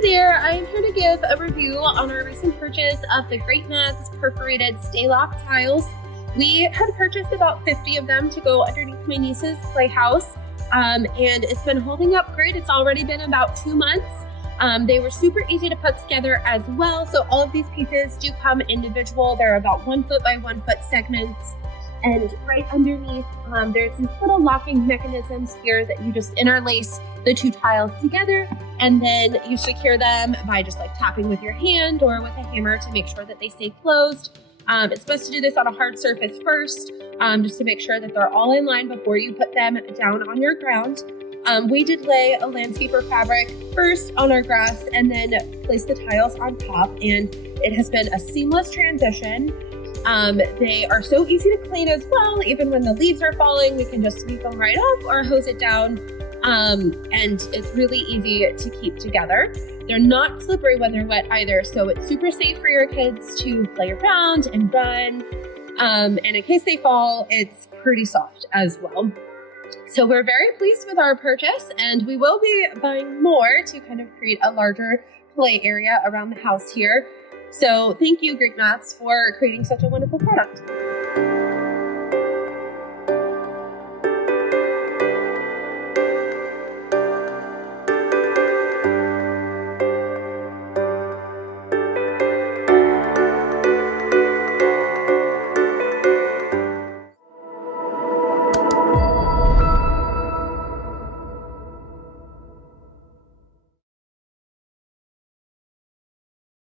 Hi there, I am here to give a review on our recent purchase of the Greatmats Perforated Staylock tiles. We had purchased about 50 of them to go underneath my niece's Playhouse, and it's been holding up great. It's already been about 2 months. They were super easy to put together as well, so all of these pieces do come individual. They're about 1 foot by 1 foot segments. And right underneath, there's these little locking mechanisms here that you just interlace the 2 tiles together, and then you secure them by just like tapping with your hand or with a hammer to make sure that they stay closed. It's supposed to do this on a hard surface first, just to make sure that they're all in line before you put them down on your ground. We did lay a landscaper fabric first on our grass and then place the tiles on top, and it has been a seamless transition. They are so easy to clean as well. Even when the leaves are falling, we can just sweep them right off or hose it down. And it's really easy to keep together. They're not slippery when they're wet either, so it's super safe for your kids to play around and run. And in case they fall, it's pretty soft as well. So we're very pleased with our purchase, and we will be buying more to kind of create a larger play area around the house here. So thank you, Greatmats, for creating such a wonderful product.